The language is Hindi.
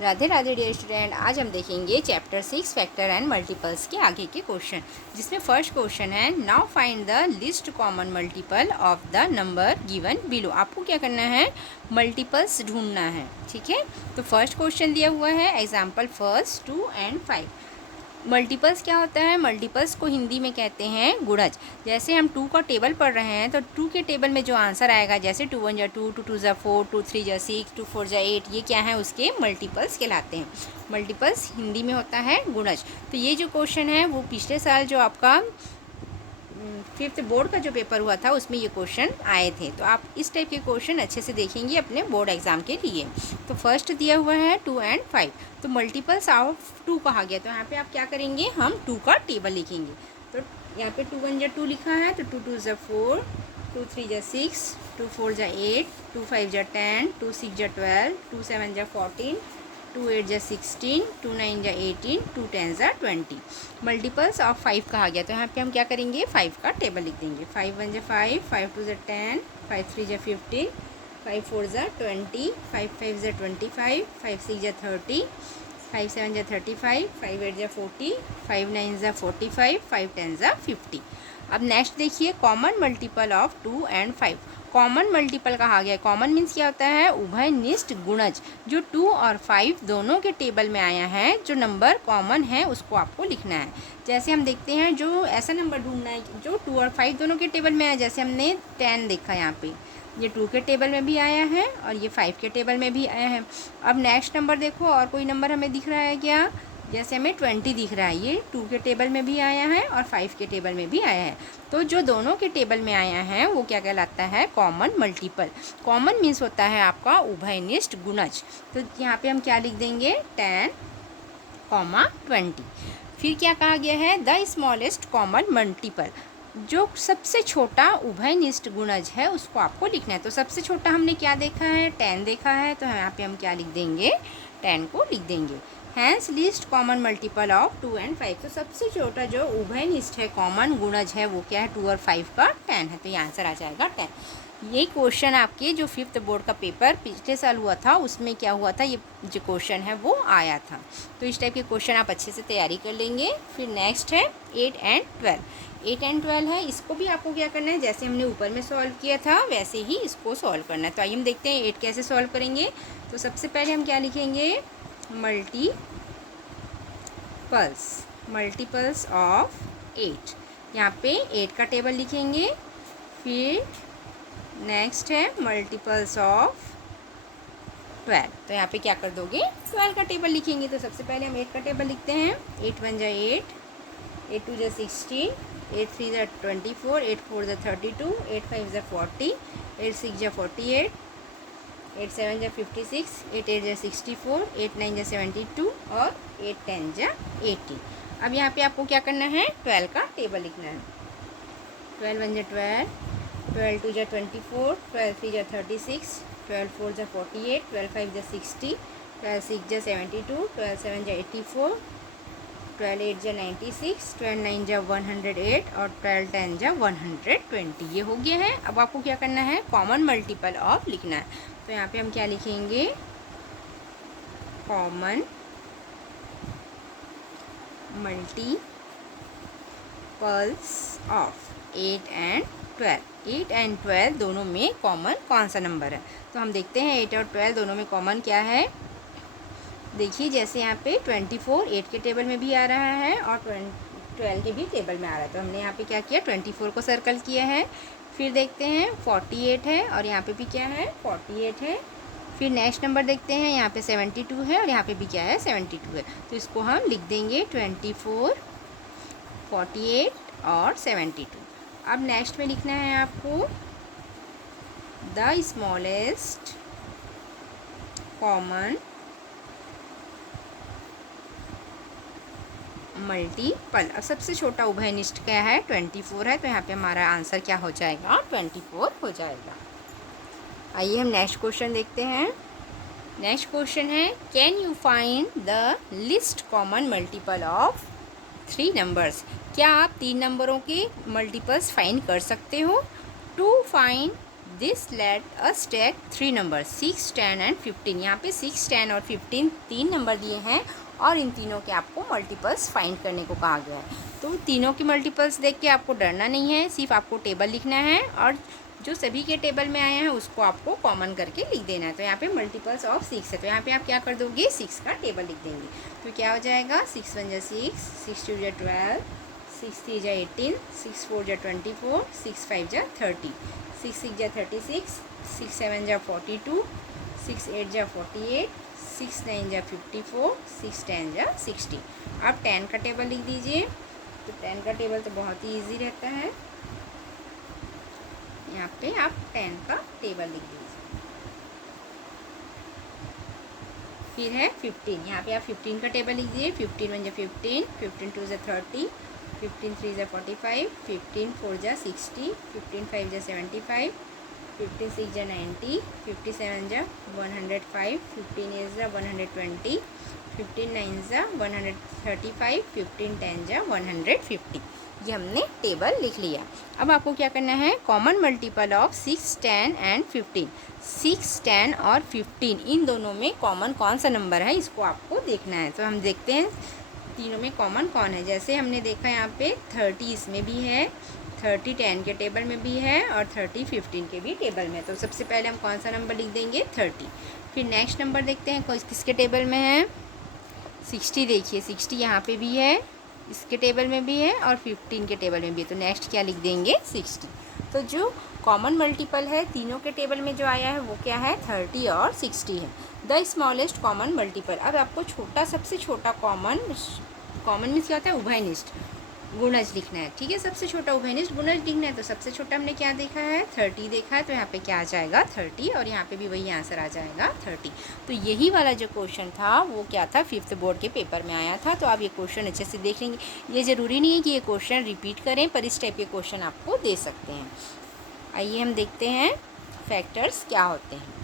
राधे राधे डियर स्टूडेंट, आज हम देखेंगे चैप्टर 6 फैक्टर एंड मल्टीपल्स के आगे के क्वेश्चन, जिसमें फर्स्ट क्वेश्चन है now find the list common multiple of the number given below. आपको क्या करना है, मल्टीपल्स ढूंढना है। ठीक है, तो फर्स्ट क्वेश्चन दिया हुआ है एग्जाम्पल फर्स्ट 2 एंड 5। मल्टीपल्स क्या होता है, मल्टीपल्स को हिंदी में कहते हैं गुणज। जैसे हम 2 का टेबल पढ़ रहे हैं तो 2 के टेबल में जो आंसर आएगा, जैसे 2 1 जा 2, 2 2 जा 4, 2 3 जा 6, 2 4 जा 8, ये क्या है, उसके मल्टीपल्स कहलाते हैं। मल्टीपल्स हिंदी में होता है गुणज। तो ये जो क्वेश्चन है वो पिछले साल जो आपका 5th बोर्ड का जो पेपर हुआ था उसमें ये क्वेश्चन आए थे। तो आप इस टाइप के क्वेश्चन अच्छे से देखेंगे अपने बोर्ड एग्जाम के लिए। तो फर्स्ट दिया हुआ है 2 एंड 5, तो मल्टीपल्स ऑफ 2 कहा गया। तो यहाँ पे आप क्या करेंगे, हम 2 का टेबल लिखेंगे। तो यहाँ पे 2 1 जा 2 लिखा है, तो 2 2 जा 4, 2 3 जा 6, 2 4 जा 8, 2 5 जा 10, 2 6 जा 12, 2 7 जा 14, 2 8 जा 16, 2 9 जा 18, 2 10 जा 20। मल्टीपल्स ऑफ 5 कहा गया। तो यहाँ पे हम क्या करेंगे, 5 का टेबल लिख देंगे। 5 1 जा 5, 5 2 जा 10, 5 3 जा 15, 5 4 जा 20, 5 5 जा 25, 5 6 जा 30, 5 7 जा 35, 5 8 जा 40, 5 9 जा 45, 5 10 जा 50। अब नेक्स्ट देखिए, common multiple of 2 and 5। Common multiple कहा गया। कॉमन मीन्स क्या होता है, उभयनिष्ठ गुणज। जो 2 और 5 दोनों के टेबल में आया है, जो नंबर कॉमन है उसको आपको लिखना है। जैसे हम देखते हैं, जो ऐसा नंबर ढूंढना है जो 2 और 5 दोनों के टेबल में आया। जैसे हमने 10 देखा, यहाँ पे ये 2 के टेबल में भी आया है और ये 5 के टेबल में भी आया है। अब नेक्स्ट नंबर देखो, और कोई नंबर हमें दिख रहा है क्या, जैसे हमें 20 दिख रहा है, ये 2 के टेबल में भी आया है और 5 के टेबल में भी आया है। तो जो दोनों के टेबल में आया है वो क्या कहलाता है, कॉमन मल्टीपल। कॉमन मीन्स होता है आपका उभयनिष्ठ गुणज। तो यहाँ पे हम क्या लिख देंगे, 10, 20। फिर क्या कहा गया है, द स्मॉलेस्ट कॉमन मल्टीपल। जो सबसे छोटा उभयनिष्ठ गुणज है उसको आपको लिखना है। तो सबसे छोटा हमने क्या देखा है, 10 देखा है, तो यहाँ पे हम क्या लिख देंगे, 10 को लिख देंगे। Hence list common multiple of 2 and 5। तो सबसे छोटा जो उभयनिष्ठ है, कॉमन गुणज है, वो क्या है, 2 और 5 का 10 है। तो ये आंसर आ जाएगा 10। ये क्वेश्चन आपके जो 5th बोर्ड का पेपर पिछले साल हुआ था उसमें क्या हुआ था, ये जो क्वेश्चन है वो आया था। तो इस टाइप के क्वेश्चन आप अच्छे से तैयारी कर लेंगे। फिर नेक्स्ट है 8 एंड 12। 8 एंड 12 है, इसको भी आपको क्या करना है, जैसे हमने ऊपर में सॉल्व किया था वैसे ही इसको सॉल्व करना है। तो आइए हम देखते हैं 8 कैसे सॉल्व करेंगे। तो सबसे पहले हम क्या लिखेंगे, मल्टीपल्स ऑफ 8। यहाँ पे 8 का टेबल लिखेंगे। फिर नेक्स्ट है मल्टीपल्स ऑफ 12। तो यहाँ पे क्या कर दोगे, 12 का टेबल लिखेंगे। तो सबसे पहले हम 8 का टेबल लिखते हैं। 8 1 जा 8, 8 2 जा 16, 8 3 जा 24, 8 4 जा 32, 8 5 जा 40, 8 6 जा 48, 8 7 जा 56, 8 8 जा 64, 8 9 जा 72 और 8 10 जा 80। अब यहाँ पे आपको क्या करना है, 12 का टेबल लिखना है। 12 1 जा 12, 12 2 जा 24, 12 3 जा 36, 12 4 जा 48, 12 5 जा 60, 12 6 जा 72, 12 7 जा 84, 12 8 जा 96, 12 9 जा 108 और 12 10 जा 120। ये हो गया है। अब आपको क्या करना है, कॉमन मल्टीपल ऑफ लिखना है। तो यहाँ पे हम क्या लिखेंगे, common multiples of 8 and 12। 8 and 12 दोनों में कॉमन कौन सा नंबर है। तो हम देखते हैं 8 और 12 दोनों में कॉमन क्या है। देखिए जैसे यहाँ पे 24 8 के टेबल में भी आ रहा है और 12 के भी टेबल में आ रहा है। तो हमने यहाँ पे क्या किया, 24 को सर्कल किया है। फिर देखते हैं 48 है और यहाँ पे भी क्या है, 48 है। फिर नेक्स्ट नंबर देखते हैं, यहाँ पे 72 है और यहाँ पे भी क्या है, 72 है। तो इसको हम लिख देंगे 24, 48 और 72। अब नेक्स्ट में लिखना है आपको द स्मॉलेस्ट कॉमन मल्टीपल। अब सबसे छोटा उभयनिष्ठ क्या है, 24 है। तो यहाँ पे हमारा आंसर क्या हो जाएगा, 24 हो जाएगा। आइए हम नेक्स्ट क्वेश्चन देखते हैं। नेक्स्ट क्वेश्चन है, can you find the list common multiple of 3 numbers. क्या आप 3 नंबरों के मल्टीपल्स फाइंड कर सकते हो। To find this let us take 3 number 6, 10 and 15। यहाँ पे 6, 10 और 15 तीन नंबर दिए हैं और इन तीनों के आपको मल्टीपल्स फाइंड करने को कहा गया है। तो तीनों के मल्टीपल्स देख के आपको डरना नहीं है, सिर्फ आपको टेबल लिखना है और जो सभी के टेबल में आए हैं उसको आपको कॉमन करके लिख देना है। तो यहाँ पे मल्टीपल्स ऑफ 6 है, तो यहाँ पे आप क्या कर दोगे, 6 का टेबल लिख देंगे। तो क्या हो जाएगा, 6 1 जा 6, 6 2 जा 12, 6 3 जा 18, 6 4 जा 24, 6 5 जा 30, 6 6 जा 36, 6 7 जा 42, 6 8 जा 48, 6 9 जा 54, 6 10 जा 60। आप 10 का टेबल लिख दीजिए। तो 10 का टेबल तो बहुत ही ईजी रहता है। यहाँ पे आप 10 का टेबल लिख दीजिए। फिर है 15, यहाँ पे आप 15 का टेबल लिख दीजिए। 15 1 जा 15, 15 2 जा 30, 15 3 जा 45, 15 4 जा 60, 15 5 जा 75, 15 6 जा 90, 57 जा 105, 15 8 जा 120, 15 9 जा 135, 15 10 जा 150। ये हमने टेबल लिख लिया। अब आपको क्या करना है, कॉमन मल्टीपल ऑफ 6, 10 एंड 15। 6, 10 और 15 इन दोनों में कॉमन कौन सा नंबर है इसको आपको देखना है। तो हम देखते हैं तीनों में कॉमन कौन है। जैसे हमने देखा यहाँ पे 30 इसमें भी है, 30 10 के टेबल में भी है और 30 15 के भी टेबल में। तो सबसे पहले हम कौन सा नंबर लिख देंगे, 30। फिर नेक्स्ट नंबर देखते हैं किसके टेबल में है, 60। देखिए 60 यहाँ पे भी है, इसके टेबल में भी है और 15 के टेबल में भी है। तो नेक्स्ट क्या लिख देंगे, 60। तो जो कॉमन मल्टीपल है तीनों के टेबल में जो आया है वो क्या है, 30 और 60 है। The smallest common multiple. अब आपको छोटा, सबसे छोटा कॉमन मीन्स क्या होता है, उभयनिष्ठ गुणज लिखना है। ठीक है, सबसे छोटा उभयनिष्ठ गुणज लिखना है। तो सबसे छोटा हमने क्या देखा है, 30 देखा है। तो यहाँ पे क्या आ जाएगा, 30 और यहाँ पे भी वही आंसर आ जाएगा 30। तो यही वाला जो क्वेश्चन था वो क्या था, 5th बोर्ड के पेपर में आया था। तो आप ये क्वेश्चन अच्छे से देख लेंगे। ये ज़रूरी नहीं है कि ये क्वेश्चन रिपीट करें, पर इस टाइप के क्वेश्चन आपको दे सकते हैं। आइए हम देखते हैं फैक्टर्स क्या होते हैं।